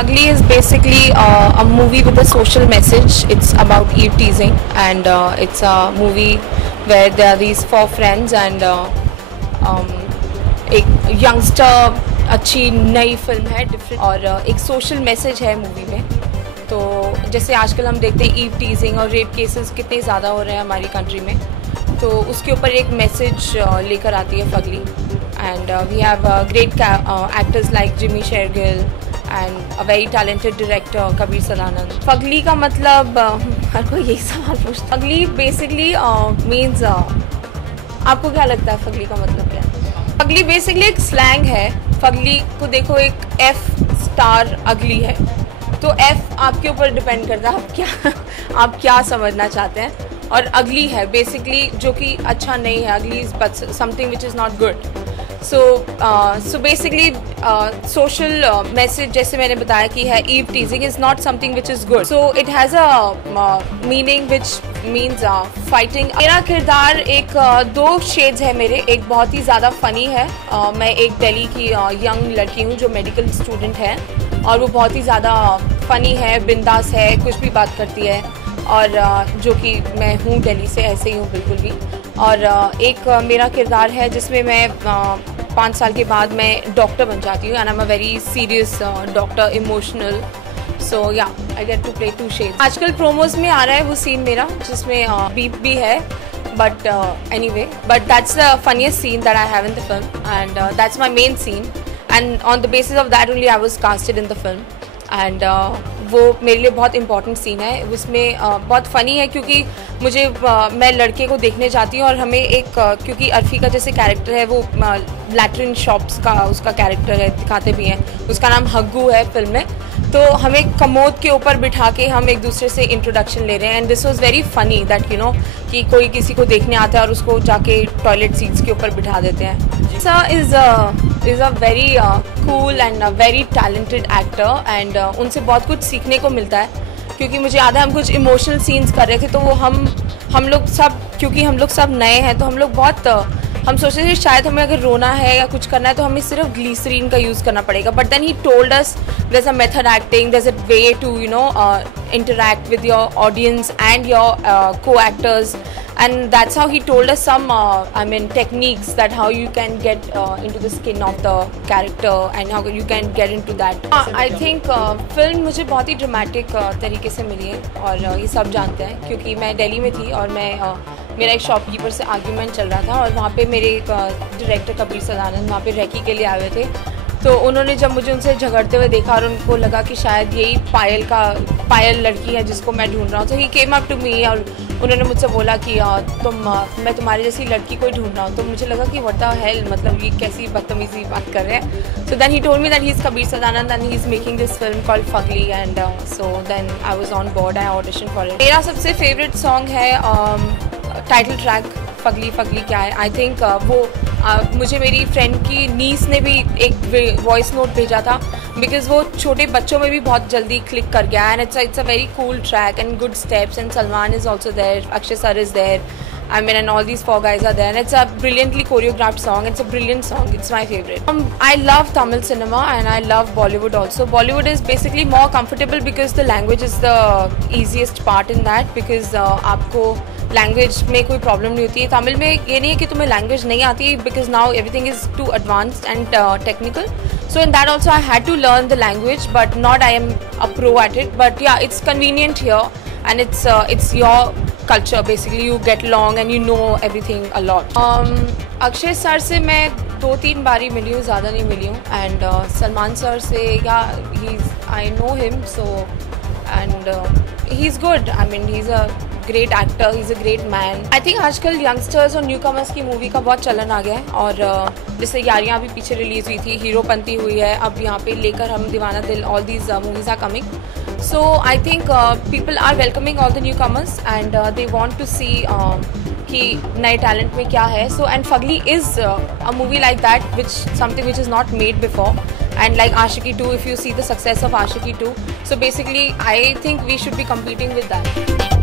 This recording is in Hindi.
Fugly is basically a movie with a social message. It's about eve teasing, and it's a movie where there are these four friends and एक यंगस्टर अच्छी नई फिल्म है डिफरेंट और एक सोशल मैसेज है मूवी में। तो जैसे आजकल हम देखते हैं ईव टीजिंग और रेप केसेस कितने ज़्यादा हो रहे हैं हमारी कंट्री में, तो उसके ऊपर एक मैसेज लेकर आती है Fugly. And we have great actors like Jimmy Shergill and a very talented director Kabir Sadanand. Fugly का मतलब हर कोई यही सवाल पूछता। फगली बेसिकली मीन्स आपको क्या लगता है फगली का मतलब क्या है? फगली बेसिकली एक स्लैंग है। फगली को देखो, एक एफ स्टार अगली है, तो एफ आपके ऊपर डिपेंड करता है आप क्या समझना चाहते हैं। और अगली है बेसिकली जो कि अच्छा नहीं है, अगली is but something which is not good. So basically social message जैसे मैंने बताया कि है eve teasing is not something which is good, so it has a meaning which means fighting. मेरा किरदार एक दो शेड्स है मेरे। एक बहुत ही ज़्यादा फ़नी है, मैं एक दिल्ली की यंग लड़की हूँ जो मेडिकल स्टूडेंट है, और वो बहुत ही ज़्यादा फ़नी है, बिंदास है, कुछ भी बात करती है, और जो कि मैं हूँ दिल्ली से, ऐसे ही हूँ बिल्कुल भी। और एक मेरा किरदार है जिसमें मैं 5 साल के बाद मैं डॉक्टर बन जाती हूँ, and I am a very serious doctor, emotional. So yeah I get to play 2 shades. आजकल प्रोमोज में आ रहा है वो सीन मेरा जिसमें बीप भी है, but anyway, but that's the funniest scene that I have in the film, and that's my main scene, and on the basis of that only I was casted in the film. And वो मेरे लिए बहुत इंपॉर्टेंट सीन है। उसमें बहुत फ़नी है क्योंकि मुझे मैं लड़के को देखने जाती हूँ और हमें एक क्योंकि अरफी का जैसे कैरेक्टर है वो लैट्रिन शॉप्स का उसका कैरेक्टर है, दिखाते भी हैं, उसका नाम हग्गू है फिल्म में। तो हमें कमोद के ऊपर बिठा के हम एक दूसरे से इंट्रोडक्शन ले रहे हैं, and this was very funny that you know कि कोई किसी को देखने आता है और उसको जाके टॉयलेट सीट्स के ऊपर बिठा देते हैं। Sir is a very cool and a very talented actor, and उनसे बहुत कुछ सीखने को मिलता है क्योंकि मुझे याद है हम कुछ इमोशनल सीन्स कर रहे थे, तो वो हम लोग सब, क्योंकि हम लोग सब नए हैं तो हम लोग बहुत हम सोचते थे शायद हमें अगर रोना है या कुछ करना है तो हमें सिर्फ ग्लीसरीन का यूज़ करना पड़ेगा, but then he told us there is a method acting, there is a way to you know interact with your audience and your co-actors, and that's how he told us some techniques that how you can get into the skin of the character and how you can get into that. I think film मुझे बहुत ही ड्रामेटिक तरीके से मिली है, और ये सब जानते हैं क्योंकि मैं दिल्ली में थी और मैं मेरा एक शॉपकीपर से आर्ग्यूमेंट चल रहा था, और वहाँ पे मेरे एक डायरेक्टर कबीर सदानंद वहाँ पे रैकी के लिए आए हुए थे। तो उन्होंने जब मुझे उनसे झगड़ते हुए देखा और उनको लगा कि शायद यही पायल लड़की है जिसको मैं ढूंढ रहा हूँ, तो ही केम अप टू मी और उन्होंने मुझसे बोला कि मैं तुम्हारी जैसी लड़की को ही ढूंढ रहा हूँ। तो मुझे लगा कि व्हाट द हेल, मतलब ये कैसी बदतमीजी बात कर रहे हैं। So then he told me that he is Kabir Sadanand and he is making this film called Fugly, and so then I was on board, I audition for it. मेरा सबसे फेवरेट सॉन्ग है टाइटल ट्रैक फगली फगली क्या है। आई थिंक वो मुझे मेरी फ्रेंड की नीस ने भी एक वॉइस नोट भेजा था, बिकॉज वो छोटे बच्चों में भी बहुत जल्दी क्लिक कर गया, and it's a very cool track and good steps, and Salman is also there, Akshay sir is there, I mean, and all these 4 guys are there, and it's a brilliantly choreographed song. It's a brilliant song. It's my favorite. I love Tamil cinema and I love Bollywood also. Bollywood is basically more comfortable because the language is the easiest part in that, because आपको लैंग्वेज में कोई प्रॉब्लम नहीं होती है। तमिल में ये नहीं है कि तुम्हें लैंग्वेज नहीं आती, because now everything is too advanced and technical, so in that also I had to learn the language, but not I am a pro at it, but yeah, it's convenient here, and it's your culture basically, you get along and you know everything a lot. Akshay sir से मैं 2-3 बारी मिली हूँ, ज़्यादा नहीं मिली हूँ, एंड सलमान सर से I know him, so and he's good. I mean, he's a great actor, he's a great man. I think आजकल यंगस्टर्स और न्यूकमर्स की मूवी का बहुत चलन आ गया है, और जैसे यारियाँ अभी पीछे रिलीज हुई थी, हीरोपंती हुई है, अब यहाँ पे लेकर हम, दीवाना दिल, all these movies are coming. So I think people are welcoming all the newcomers, and they want to see कि नए टैलेंट में क्या है. So and Fugly is a movie like that, something which is not made before, and like Aashiqui 2, if you see the success of Aashiqui 2, so basically I think we should be competing with that.